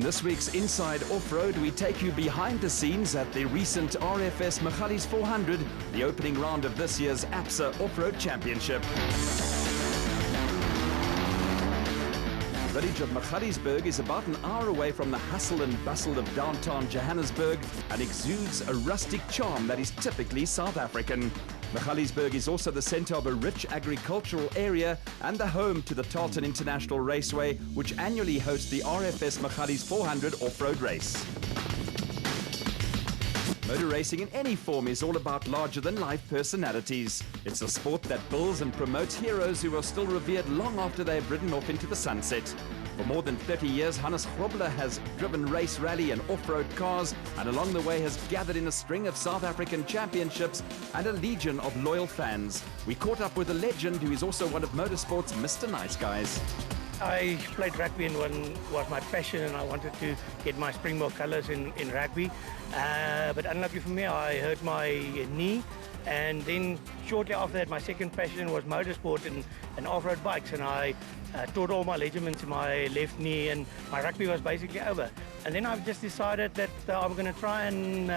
In this week's Inside Off-Road, we take you behind the scenes at the recent RFS Magalies 400, the opening round of this year's APSA Off-Road Championship. The village of Magaliesburg is about an hour away from the hustle and bustle of downtown Johannesburg and exudes a rustic charm that is typically South African. Magaliesburg is also the centre of a rich agricultural area and the home to the Tarleton International Raceway, which annually hosts the RFS Magalies 400 off-road race. Motor racing in any form is all about larger-than-life personalities. It's a sport that builds and promotes heroes who are still revered long after they have ridden off into the sunset. For more than 30 years, Hannes Grobler has driven race, rally and off-road cars, and along the way has gathered in a string of South African championships and a legion of loyal fans. We caught up with a legend who is also one of motorsport's Mr. Nice Guys. I played rugby and was my passion, and I wanted to get my Springbok colours in rugby. But unlucky for me, I hurt my knee, and then shortly after that, my second passion was motorsport and off-road bikes, and I tore all my ligaments in my left knee, and my rugby was basically over. And then I've just decided that I'm going to try and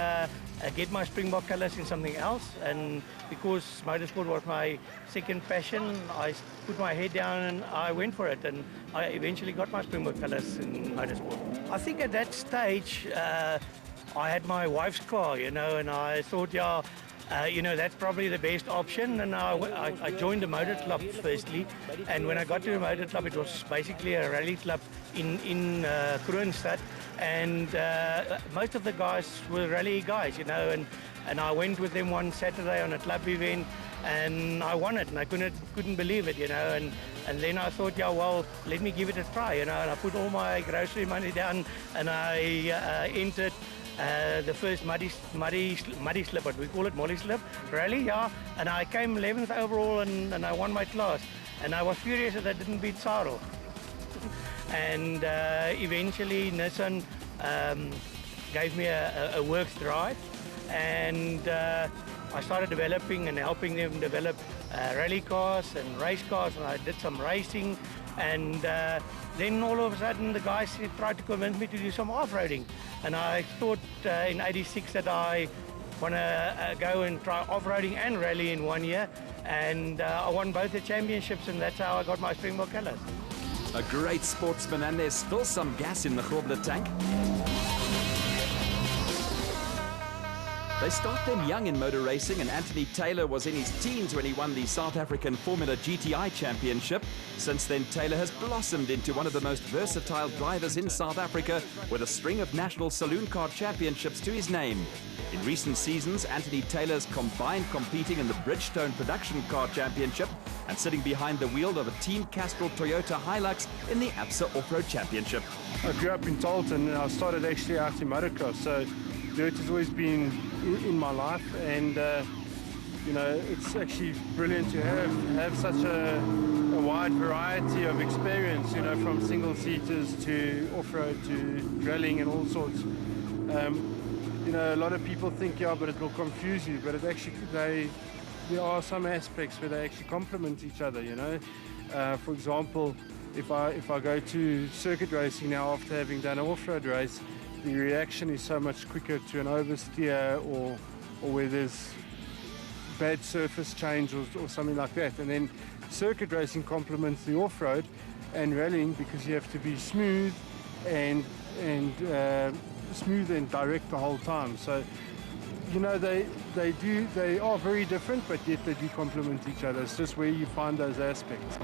get my Springbok colours in something else, and because motorsport was my second passion, I put my head down and I went for it, and I eventually got my Springbok colours in motorsport. I think at that stage I had my wife's car, and I thought, that's probably the best option, and I joined the motor club firstly, and when I got to the motor club, it was basically a rally club in Kroonstad, and most of the guys were rally guys, and I went with them one Saturday on a club event, and I won it, and I couldn't believe it, and then I thought, let me give it a try, and I put all my grocery money down, and I entered the first muddy slip, but we call it molly slip rally, and I came 11th overall, and I won my class, and I was furious that I didn't beat Saro. And eventually Nissan gave me a works drive, and I started developing and helping them develop rally cars and race cars, and I did some racing, and then all of a sudden the guys tried to convince me to do some off-roading, and I thought in '86 that I want to go and try off-roading and rally in 1 year, and I won both the championships, and that's how I got my Springbok colours. A great sportsman, and there's still some gas in the Grobler tank. They start them young in motor racing, and Anthony Taylor was in his teens when he won the South African Formula GTI Championship. Since then, Taylor has blossomed into one of the most versatile drivers in South Africa, with a string of national saloon car championships to his name. In recent seasons, Anthony Taylor's combined competing in the Bridgestone Production Car Championship and sitting behind the wheel of a Team Castrol Toyota Hilux in the APSA Off-Road Championship. I grew up in Tarleton, and I started actually out in motocross, so dirt has always been in my life, and it's actually brilliant to have such a wide variety of experience, from single seaters to off-road to rallying and all sorts. A lot of people think, but it will confuse you, but it actually there are some aspects where they actually complement each other. For example, if I go to circuit racing now after having done an off-road race, the reaction is so much quicker to an oversteer or where there's bad surface change or something like that. And then circuit racing complements the off-road and rallying, because you have to be smooth and direct the whole time. So they are very different, but yet they do complement each other. It's just where you find those aspects.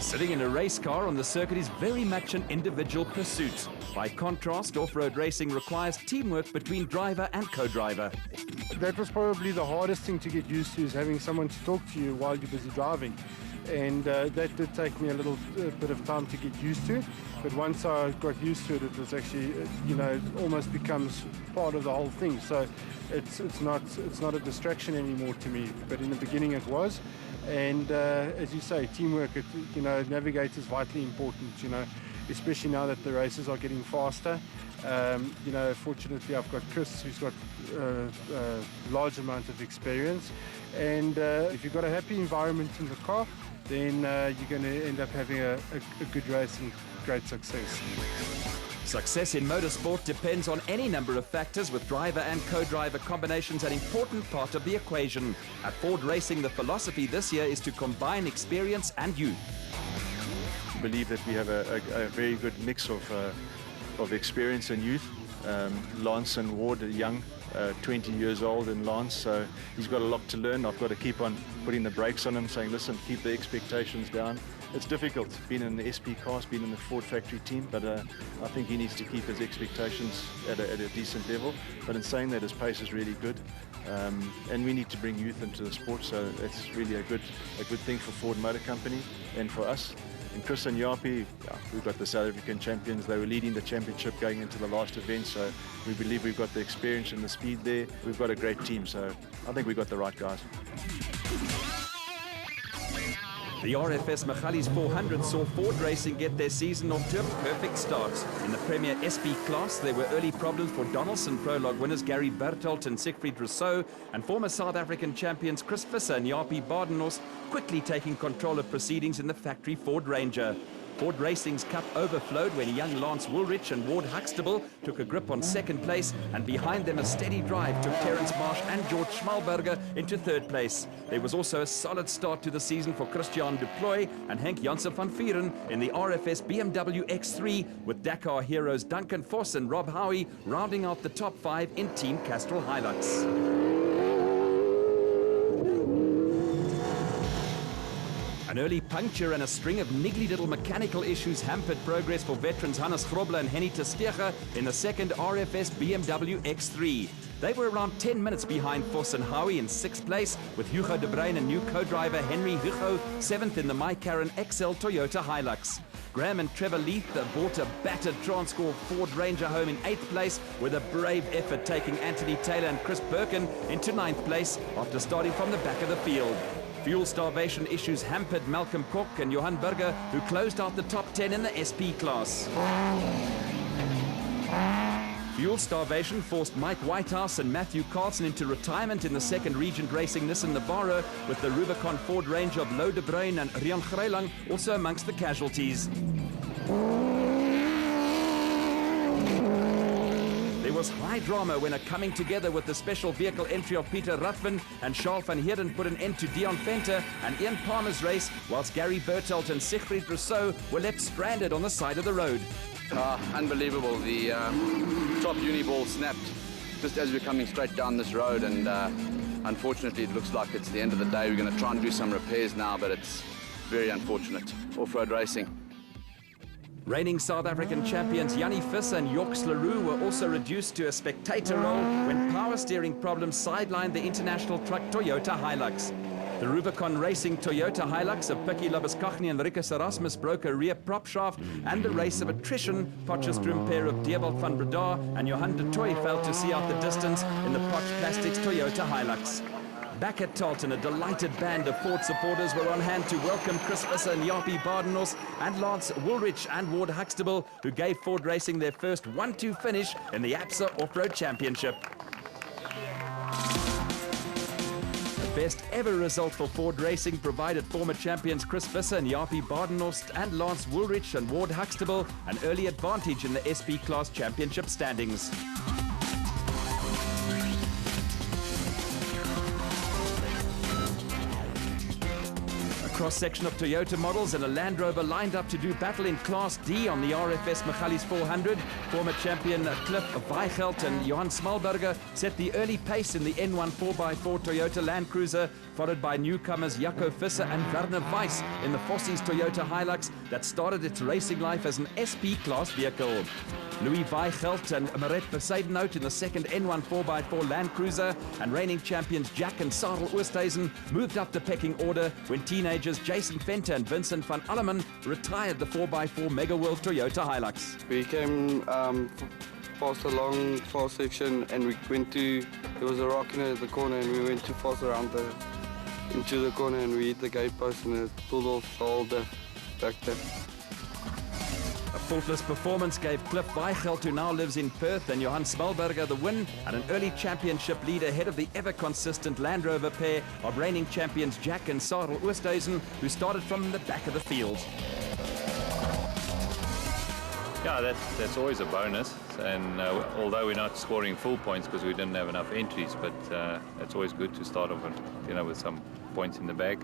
Sitting in a race car on the circuit is very much an individual pursuit. By contrast, off-road racing requires teamwork between driver and co-driver. That was probably the hardest thing to get used to, is having someone to talk to you while you're busy driving. And that did take me a little bit of time to get used to. But once I got used to it, it was actually, it almost becomes part of the whole thing. So it's not a distraction anymore to me. But in the beginning it was. And as you say, teamwork, navigator is vitally important, especially now that the races are getting faster. Fortunately I've got Chris, who's got a large amount of experience, and if you've got a happy environment in the car, then you're going to end up having a good race and great success. Success in motorsport depends on any number of factors, with driver and co-driver combinations an important part of the equation. At Ford Racing, the philosophy this year is to combine experience and youth. I believe that we have a very good mix of experience and youth. Lance and Ward are young, 20 years old, and Lance, so he's got a lot to learn. I've got to keep on putting the brakes on him, saying, listen, keep the expectations down. It's difficult, being in the SP cars, being in the Ford factory team, but I think he needs to keep his expectations at a decent level. But in saying that, his pace is really good, and we need to bring youth into the sport, so it's really a good thing for Ford Motor Company and for us. And Chris and Yapi, we've got the South African champions. They were leading the championship going into the last event, so we believe we've got the experience and the speed there. We've got a great team, so I think we've got the right guys. The RFS Magalies 400 saw Ford Racing get their season off to a perfect start. In the Premier SP class, there were early problems for Donaldson Prologue winners Gary Bertelt and Siegfried Rousseau, and former South African champions Chris Visser and Jaapie Badenhorst quickly taking control of proceedings in the factory Ford Ranger. Ford Racing's cup overflowed when young Lance Woolrich and Ward Huxtable took a grip on second place, and behind them a steady drive took Terence Marsh and George Schmalberger into third place. There was also a solid start to the season for Christian Duploy and Henk Janssen van Vieren in the RFS BMW X3, with Dakar heroes Duncan Vos and Rob Howie rounding out the top 5 in Team Castrol Hilux. An early puncture and a string of niggly little mechanical issues hampered progress for veterans Hannes Grobler and Henny Testeger in the second RFS BMW X3. They were around 10 minutes behind Vos and Howie in 6th place, with Hugo de Bruyn and new co-driver Henry Hugo 7th in the MyCarron XL Toyota Hilux. Graham and Trevor Leith brought a battered Transcorp Ford Ranger home in 8th place, with a brave effort taking Anthony Taylor and Chris Birkin into 9th place after starting from the back of the field. Fuel starvation issues hampered Malcolm Cook and Johan Burger, who closed out the top 10 in the SP class. Fuel starvation forced Mike Whitehouse and Matthew Carlson into retirement in the second Regent Racing Nissan Navara, with the Rubicon Ford range of Louw de Bruyn and Rian Greilang also amongst the casualties. There was high drama when a coming together with the special vehicle entry of Peter Ruthven and Charles van Heerden put an end to Dion Venter and Ian Palmer's race, whilst Gary Bertelt and Siegfried Rousseau were left stranded on the side of the road. Unbelievable. The top uni ball snapped just as we're coming straight down this road, and unfortunately it looks like it's the end of the day. We're going to try and do some repairs now, but it's very unfortunate. Off-road racing. Reigning South African champions Jannie Visser and Jorx Leroux were also reduced to a spectator role when power steering problems sidelined the international truck Toyota Hilux. The Rubicon Racing Toyota Hilux of Pikkie Labuskaghni and Rikus Erasmus broke a rear prop shaft, and the race of attrition, Potchefstroom pair of Dewald van Breda and Johan de Toy failed to see out the distance in the Potch Plastics Toyota Hilux. Back at Tarleton, a delighted band of Ford supporters were on hand to welcome Chris Visser and Jaapie Badenhorst and Lance Woolrich and Ward Huxtable, who gave Ford Racing their first 1-2 finish in the ABSA Off-Road Championship. The best ever result for Ford Racing provided former champions Chris Visser and Jaapie Badenhorst and Lance Woolrich and Ward Huxtable an early advantage in the SP Class Championship standings. Cross-section of Toyota models and a Land Rover lined up to do battle in Class D on the RFS Magalies 400. Former champion Cliff Weichelt and Johan Schmalberger set the early pace in the N1 4x4 Toyota Land Cruiser, followed by newcomers Jaco Visser and Werner Weiss in the Fossies Toyota Hilux that started its racing life as an SP class vehicle. Louis Weichelt and Maret Besadenhout in the second N1 4x4 Land Cruiser, and reigning champions Jack and Sarel Oosthuizen moved up the pecking order when teenagers Jason Venter and Vincent van Alleman retired the 4x4 Mega World Toyota Hilux. We came past a long fast section, and we went to, there was a rock in the corner, and we went too fast around into the corner, and we hit the gate post, and it pulled off the whole back there. A faultless performance gave Cliff Weichelt, who now lives in Perth, and Johan Schmalberger the win, and an early championship lead ahead of the ever-consistent Land Rover pair of reigning champions Jack and Sarel Oosthuizen, who started from the back of the field. Yeah, that's always a bonus, and although we're not scoring full points because we didn't have enough entries, but it's always good to start off with some points in the bag.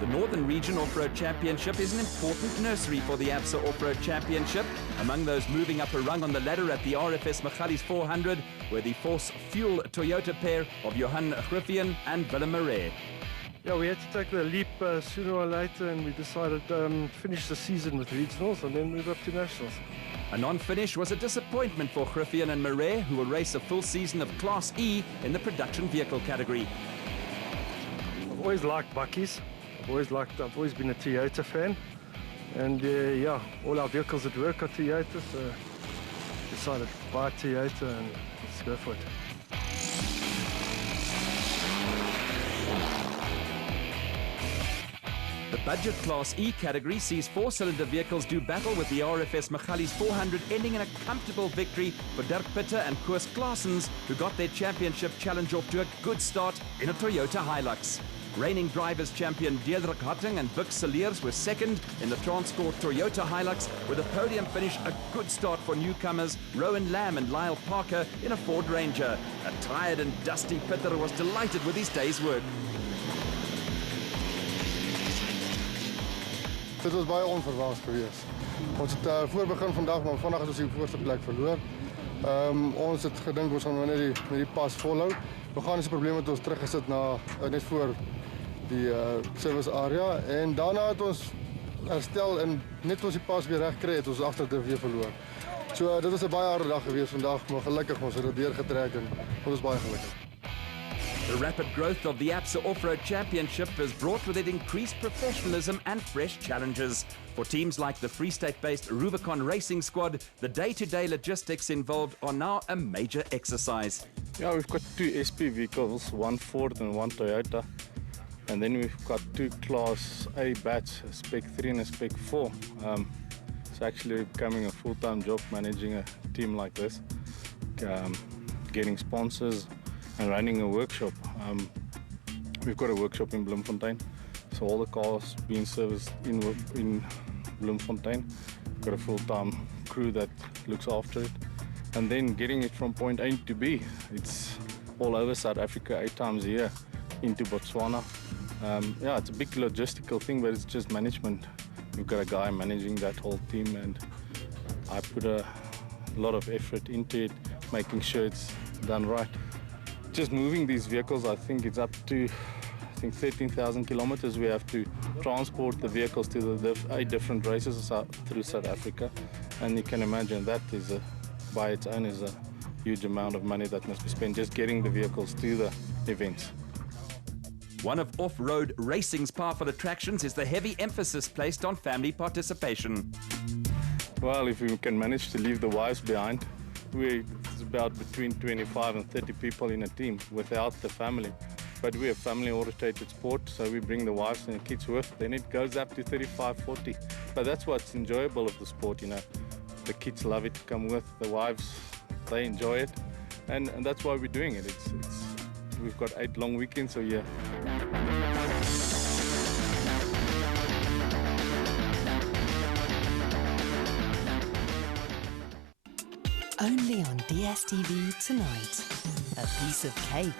The Northern Region Off-Road Championship is an important nursery for the ABSA Off-Road Championship. Among those moving up a rung on the ladder at the RFS Magalies 400 were the Force Fuel Toyota pair of Johan Griffien and Willem Marais. Yeah, we had to take the leap sooner or later, and we decided to finish the season with regionals and then move up to nationals. A non-finish was a disappointment for Griffien and Marais, who will race a full season of Class E in the production vehicle category. I've always liked Bakkies. I've always been a Toyota fan, and yeah, all our vehicles at work are Toyota, so decided to buy a Toyota and let's go for it. The budget Class E category sees four-cylinder vehicles do battle with the RFS Magalies 400, ending in a comfortable victory for Dirk Pitter and Koos Claessens, who got their championship challenge off to a good start in a Toyota Hilux. Reigning drivers champion Deirdre Harting and Vic Saliers were second in the Transcore Toyota Hilux, with a podium finish a good start for newcomers Rowan Lamb and Lyle Parker in a Ford Ranger. A tired and dusty Pitter was delighted with his day's work. Dit was baie onverwachts geweest. Ons het voor begin vandag, maar vandaag is ons die voorste plek verloor. Ons het gedink ons gaan net die pas volhou. Mechanische probleme het ons teruggesit net voor die service area, en daarna het ons herstel en net ons die pas weer reg kry, het ons agterdrif weer verloor. So dit was 'n baie harde dag geweest vandag, maar gelukkig ons het dit deurgetrek en ons is baie gelukkig. The rapid growth of the ABSA Off-Road Championship has brought with it increased professionalism and fresh challenges. For teams like the Free State-based Rubicon Racing Squad, the day-to-day logistics involved are now a major exercise. Yeah, we've got 2 SP vehicles, 1 Ford and 1 Toyota. And then we've got 2 Class A batch, a Spec 3 and a Spec 4. It's actually becoming a full-time job managing a team like this, getting sponsors and running a workshop. We've got a workshop in Bloemfontein, so all the cars being serviced in Bloemfontein. We've got a full-time crew that looks after it. And then getting it from point A to B. It's all over South Africa 8 times a year into Botswana. Yeah, it's a big logistical thing, but it's just management. We've got a guy managing that whole team, and I put a lot of effort into it, making sure it's done right. Just moving these vehicles, I think it's up to 13,000 kilometers we have to transport the vehicles to the 8 different races through South Africa. And you can imagine that is by its own is a huge amount of money that must be spent just getting the vehicles to the events. One of off-road racing's powerful attractions is the heavy emphasis placed on family participation. Well, if we can manage to leave the wives behind, it's about between 25 and 30 people in a team without the family. But we're a family-oriented sport, so we bring the wives and the kids with. Then it goes up to 35, 40. But that's what's enjoyable of the sport, you know. The kids love it to come with, the wives, they enjoy it. And that's why we're doing it. We've got 8 long weekends a year. Only on DSTV tonight. A piece of cake.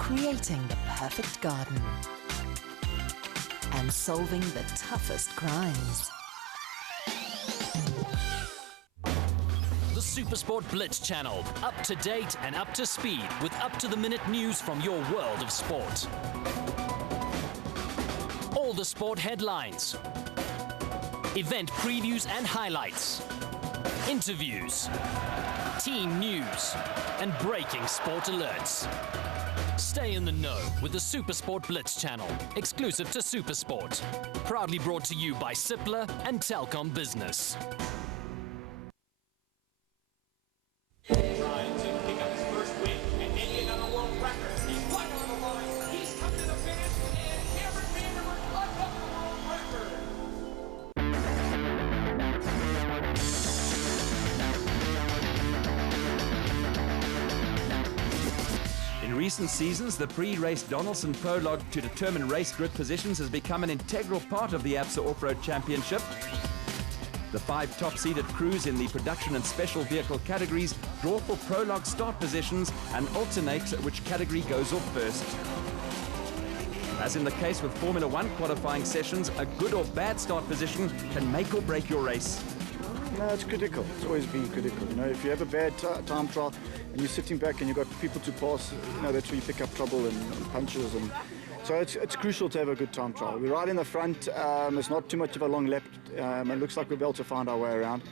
Creating the perfect garden. And solving the toughest crimes. The SuperSport Blitz channel. Up to date and up to speed with up-to-the-minute news from your world of sport. All the sport headlines. Event previews and highlights. Interviews, team news, and breaking sport alerts. Stay in the know with the SuperSport Blitz channel, exclusive to SuperSport. Proudly brought to you by Sipler and Telkom Business. Trying to pick up his first win and maybe another world record. He's right on the line. He's come to the finish, and Cameron Vanderburg climbed up the world record. In recent seasons, the pre-race Donaldson prologue to determine race grid positions has become an integral part of the ABSA Off-Road Championship. The 5 top-seeded crews in the production and special vehicle categories draw for prologue start positions and alternate which category goes off first. As in the case with Formula One qualifying sessions, a good or bad start position can make or break your race. No, it's critical. It's always been critical. You know, if you have a bad time trial and you're sitting back and you've got people to pass, you know, that's where you pick up trouble and punches. And so it's crucial to have a good time trial. We're right in the front. It's not too much of a long lap. It looks like we'll be able to find our way around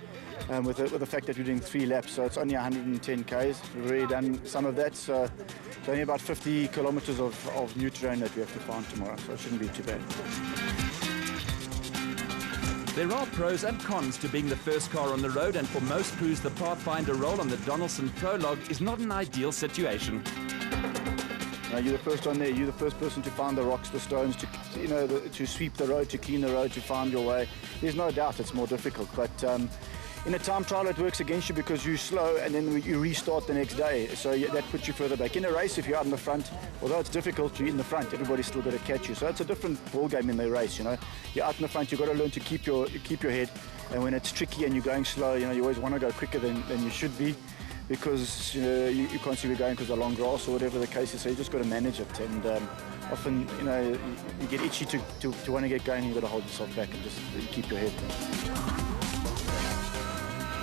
with the fact that we're doing 3 laps. So it's only 110 Ks. We've already done some of that. So it's only about 50 kilometers of new terrain that we have to find tomorrow. So it shouldn't be too bad. There are pros and cons to being the first car on the road, and for most crews, the Pathfinder role on the Donaldson Prologue is not an ideal situation. You're the first one there. You're the first person to find the rocks, the stones, to sweep the road, to clean the road, to find your way. There's no doubt it's more difficult, but in a time trial it works against you because you're slow and then you restart the next day, so that puts you further back. In a race, if you're out in the front, although it's difficult, you're in the front, everybody's still got to catch you, so it's a different ball game in the race. You know, you're out in the front, you've got to learn to keep your head, and when it's tricky and you're going slow, you know, you always want to go quicker than you should be, because you can't see where you're going because of the long grass or whatever the case is, so you just got to manage it. And often, you know, you get itchy to want to get going, and you've got to hold yourself back and just keep your head.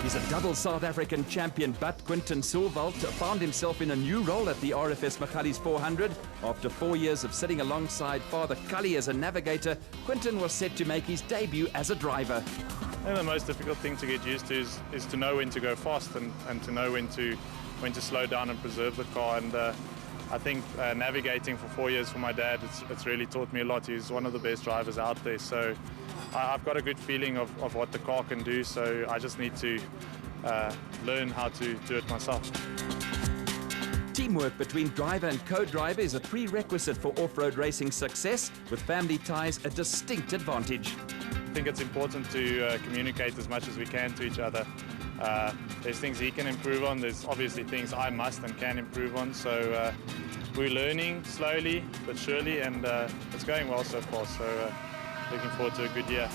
He's a double South African champion, but Quinton Soerwald found himself in a new role at the RFS Magalies 400. After 4 years of sitting alongside Father Cully as a navigator, Quinton was set to make his debut as a driver. I think the most difficult thing to get used to is to know when to go fast and to know when to slow down and preserve the car. And I think navigating for 4 years for my dad, it's really taught me a lot. He's one of the best drivers out there. So I've got a good feeling of what the car can do. So I just need to learn how to do it myself. Teamwork between driver and co-driver is a prerequisite for off-road racing success, with family ties a distinct advantage. I think it's important to communicate as much as we can to each other. There's things he can improve on, there's obviously things I must and can improve on, so we're learning slowly but surely, and it's going well so far, so looking forward to a good year.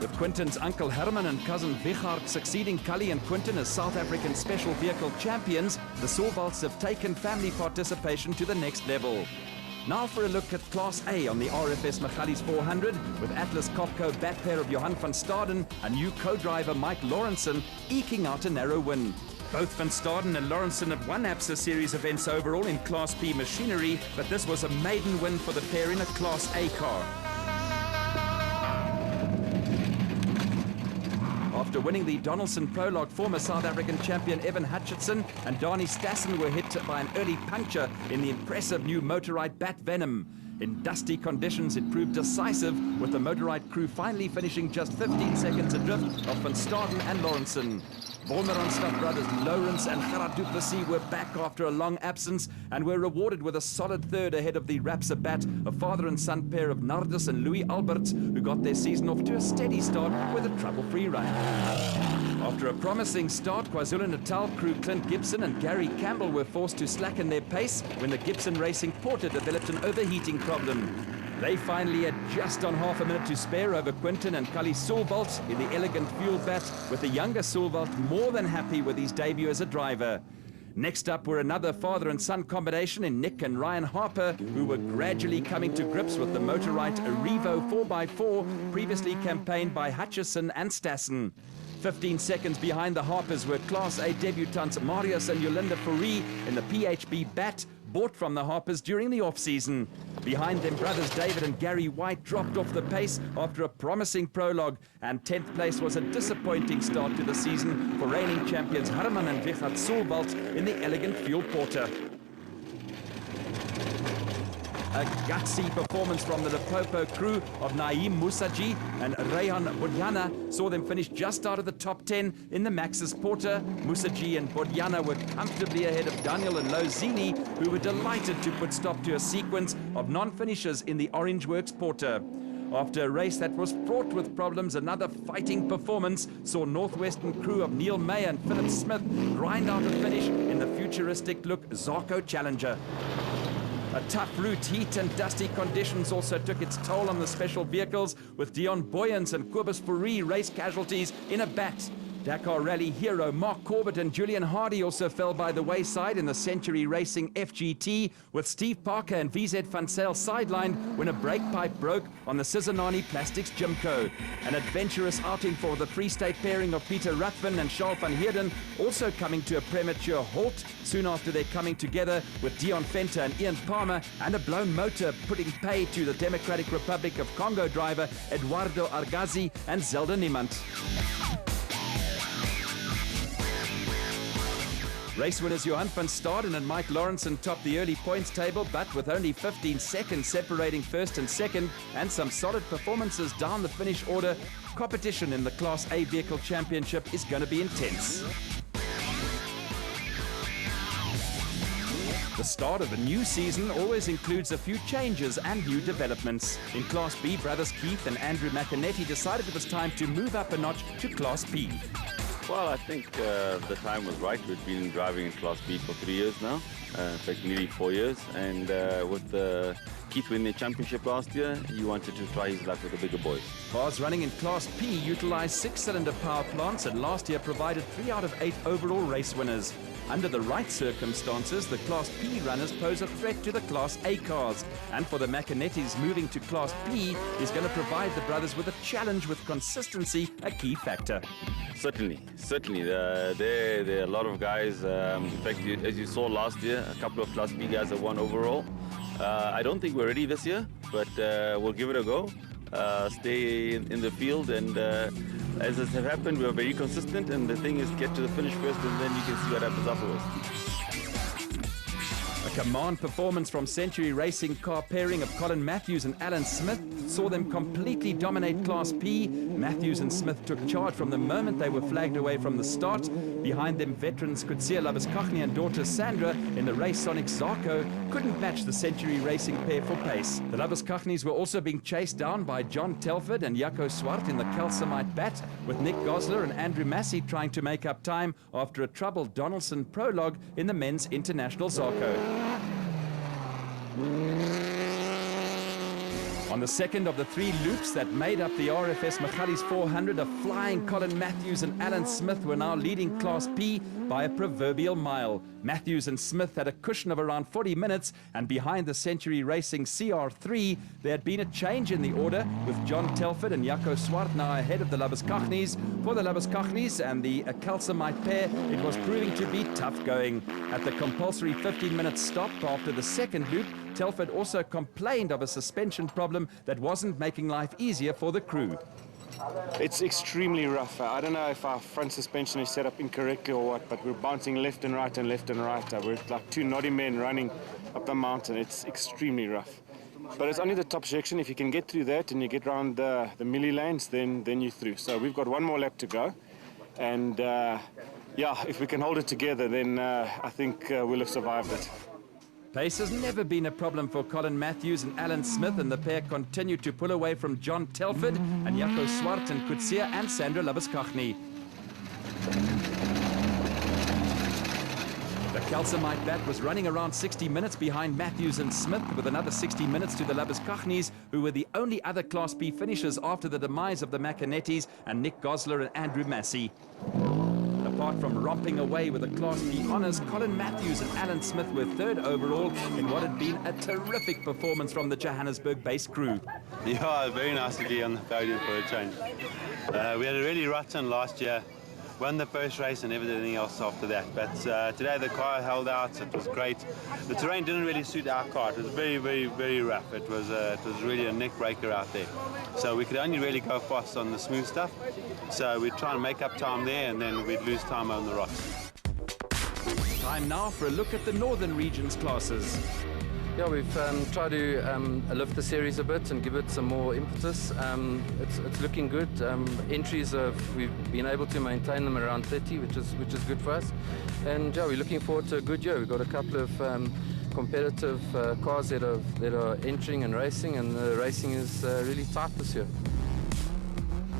With Quinton's uncle Herman and cousin Wichard succeeding Cully and Quinton as South African Special Vehicle champions, the Soerwalds have taken family participation to the next level. Now for a look at Class A on the RFS Magalies 400, with Atlas Copco back pair of Johan van Staden and new co-driver Mike Lawrenson eking out a narrow win. Both van Staden and Lawrenson have won ABSA Series events overall in Class B machinery, but this was a maiden win for the pair in a Class A car. After winning the Donaldson Prologue, former South African champion Evan Hutchinson and Dani Stassen were hit by an early puncture in the impressive new Motorride Bat Venom. In dusty conditions, it proved decisive, with the Motorride crew finally finishing just 15 seconds adrift of van Staden and Lawrenson. Wolmeranstad brothers Lawrence and Gerard du Plessis were back after a long absence and were rewarded with a solid third ahead of the Rapsabat, a father and son pair of Nardus and Louis Alberts, who got their season off to a steady start with a trouble-free run. After a promising start, KwaZulu-Natal crew Clint Gibson and Gary Campbell were forced to slacken their pace when the Gibson Racing Porter developed an overheating problem. They finally had just on half a minute to spare over Quinton and Cully Soerwald in the elegant fuel bat, with the younger Soerwald more than happy with his debut as a driver. Next up were another father and son combination in Nick and Ryan Harper, who were gradually coming to grips with the Motorride Revo 4x4, previously campaigned by Hutchison and Stassen. 15 seconds behind the Harpers were Class A debutants Marius and Yolinda Fourie in the PHB Bat, bought from the Harpers during the off-season. Behind them, brothers David and Gary White dropped off the pace after a promising prologue, and 10th place was a disappointing start to the season for reigning champions Herman and Wichard Soerwald in the elegant Fuel Porter. A gutsy performance from the Limpopo crew of Naeem Musaji and Rehan Bodyana saw them finish just out of the top 10 in the Maxis Porter. Musaji and Bodyana were comfortably ahead of Daniel and Lozini, who were delighted to put stop to a sequence of non-finishers in the Orange Works Porter. After a race that was fraught with problems, another fighting performance saw Northwestern crew of Neil May and Philip Smith grind out a finish in the futuristic look Zarco Challenger. A tough route, heat and dusty conditions also took its toll on the special vehicles, with Dion Boyens and Kobus Fourie race casualties in a bat. Dakar Rally hero Mark Corbett and Julian Hardy also fell by the wayside in the Century Racing FGT, with Steve Parker and VZ Van Zyl sidelined when a brake pipe broke on the Sizanani Plastics Gymco. An adventurous outing for the Free State pairing of Peter Ruthven and Charles van Heerden, also coming to a premature halt soon after their coming together, with Dion Fenter and Ian Palmer, and a blown motor putting pay to the Democratic Republic of Congo driver Eduardo Argazi and Zelda Niemand. Race winners Johan van Staden and Mike Lawrenson topped the early points table, but with only 15 seconds separating first and second and some solid performances down the finish order, competition in the Class A Vehicle Championship is going to be intense. The start of a new season always includes a few changes and new developments. In Class B, brothers Keith and Andrew McAnetty decided it was time to move up a notch to Class B. Well, I think the time was right. We've been driving in Class B for 3 years now, in fact nearly 4 years, and with Keith winning the championship last year, he wanted to try his luck with the bigger boys. Cars running in Class P utilized 6-cylinder power plants and last year provided 3 out of 8 overall race winners. Under the right circumstances, the Class P runners pose a threat to the Class A cars. And for the McAnettis, moving to Class P is going to provide the brothers with a challenge, with consistency a key factor. Certainly. There are a lot of guys. In fact, as you saw last year, a couple of Class B guys have won overall. I don't think we're ready this year, but we'll give it a go. Stay in the field, and as has happened, we are very consistent, and the thing is get to the finish first, and then you can see what happens afterwards. A command performance from Century Racing car pairing of Colin Matthews and Alan Smith saw them completely dominate Class P. Matthews and Smith took charge from the moment they were flagged away from the start. Behind them, veterans Kutsia Labuskaghni and daughter Sandra in the Race Sonic Zarko couldn't match the Century Racing pair for pace. The Labuskaghnis were also being chased down by John Telford and Jaco Swart in the Calcimite Bat, with Nick Gosler and Andrew Massey trying to make up time after a troubled Donaldson prologue in the men's international Zarko. On the second of the 3 loops that made up the RFS Magalies 400, a flying Colin Matthews and Alan Smith were now leading Class P by a proverbial mile. Matthews and Smith had a cushion of around 40 minutes, and behind the Century Racing CR3, there had been a change in the order, with John Telford and Jaco Swart now ahead of the Labuskaghnis. For the Labuskaghnis and the Calcimite pair, it was proving to be tough going. At the compulsory 15-minute stop after the second loop, Telford also complained of a suspension problem that wasn't making life easier for the crew. It's extremely rough. I don't know if our front suspension is set up incorrectly or what, but we're bouncing left and right and left and right. We're like 2 naughty men running up the mountain. It's extremely rough. But it's only the top section. If you can get through that and you get around the milli lanes, then you're through. So we've got 1 more lap to go. And yeah, if we can hold it together, then I think we'll have survived it. Pace has never been a problem for Colin Matthews and Alan Smith, and the pair continue to pull away from John Telford and Jaco Swart and Kutsia and Sandra Labuskaghni. The Calcimite Bat was running around 60 minutes behind Matthews and Smith, with another 60 minutes to the Labuskaghnis, who were the only other Class B finishers after the demise of the McAnettis and Nick Gosler and Andrew Massey. Apart from romping away with the Class B honours, Colin Matthews and Alan Smith were 3rd overall in what had been a terrific performance from the Johannesburg-based crew. Yeah, very nice to be on the podium for a change. We had a really rotten last year. Won the first race and everything else after that. But today the car held out. It was great. The terrain didn't really suit our car. It was very, very, very rough. It was really a neck breaker out there. So we could only really go fast on the smooth stuff. So we'd try and make up time there, and then we'd lose time on the rocks. Time now for a look at the Northern Region's classes. Yeah, we've tried to lift the series a bit and give it some more impetus. It's looking good. Entries, we've been able to maintain them around 30, which is good for us. And yeah, we're looking forward to a good year. We've got a couple of competitive cars that are entering and racing, and the racing is really tight this year.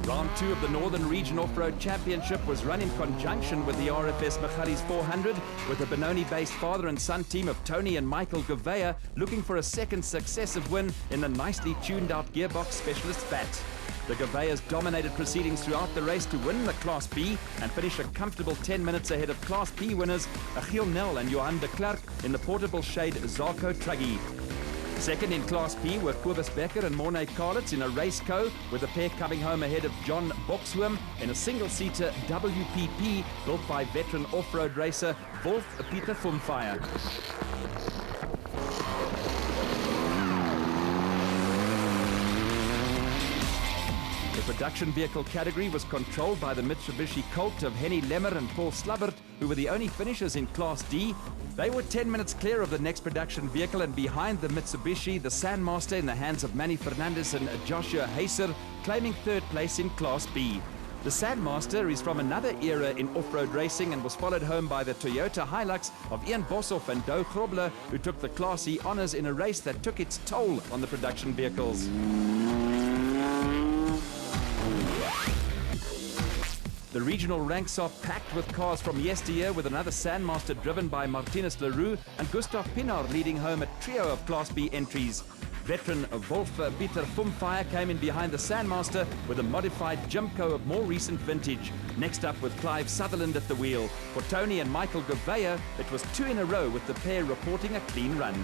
Round 2 of the Northern Region Off-Road Championship was run in conjunction with the RFS Magalies 400, with the Benoni-based father and son team of Tony and Michael Gouveia looking for a second successive win in the nicely tuned-out gearbox specialist bat. The Gouveias dominated proceedings throughout the race to win the Class B and finish a comfortable 10 minutes ahead of Class B winners Achiel Nel and Johan de Klerk in the portable shade Zarko Truggy. Second in Class B were Kobus Becker and Mornay Karlitz in a race co, with the pair coming home ahead of John Boxwoom in a single-seater WPP built by veteran off-road racer Wolf Pieter Fumfire. The production vehicle category was controlled by the Mitsubishi Colt of Henny Lemmer and Paul Slubbert, who were the only finishers in Class D. They were 10 minutes clear of the next production vehicle, and behind the Mitsubishi, the Sandmaster in the hands of Manny Fernandez and Joshua Heiser, claiming third place in Class B. The Sandmaster is from another era in off-road racing and was followed home by the Toyota Hilux of Ian Boshoff and Doug Grobler, who took the Class E honours in a race that took its toll on the production vehicles. The regional ranks are packed with cars from yesteryear, with another Sandmaster driven by Martinez Leroux and Gustav Pinar leading home a trio of Class B entries. Veteran Wolf Pieter Fumfire came in behind the Sandmaster with a modified Jimco of more recent vintage. Next up with Clive Sutherland at the wheel. For Tony and Michael Gouveia, it was 2 in a row with the pair reporting a clean run.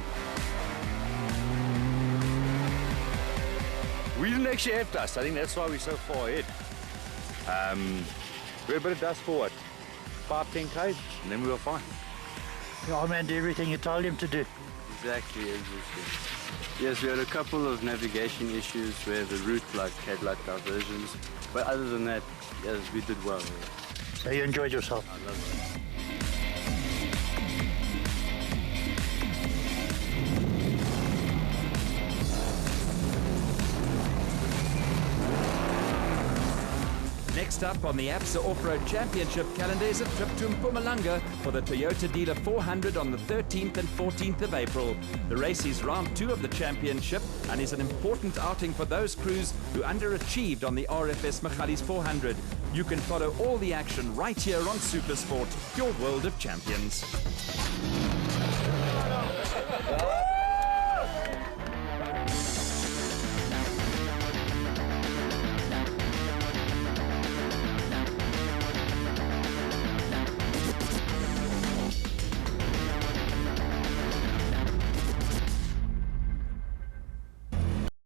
We didn't actually have dust. I think that's why we're so far ahead. We had a bit of dust for what? 5-10 Ks, and then we were fine. The old man did everything you told him to do. Exactly. Yes, we had a couple of navigation issues where the route had diversions, but other than that, yes, we did well. So you enjoyed yourself? I loved it. Next up on the APSA Off-Road Championship calendar is a trip to Mpumalanga for the Toyota Dealer 400 on the 13th and 14th of April. The race is round 2 of the championship and is an important outing for those crews who underachieved on the RFS Magalies 400. You can follow all the action right here on Supersport, your world of champions.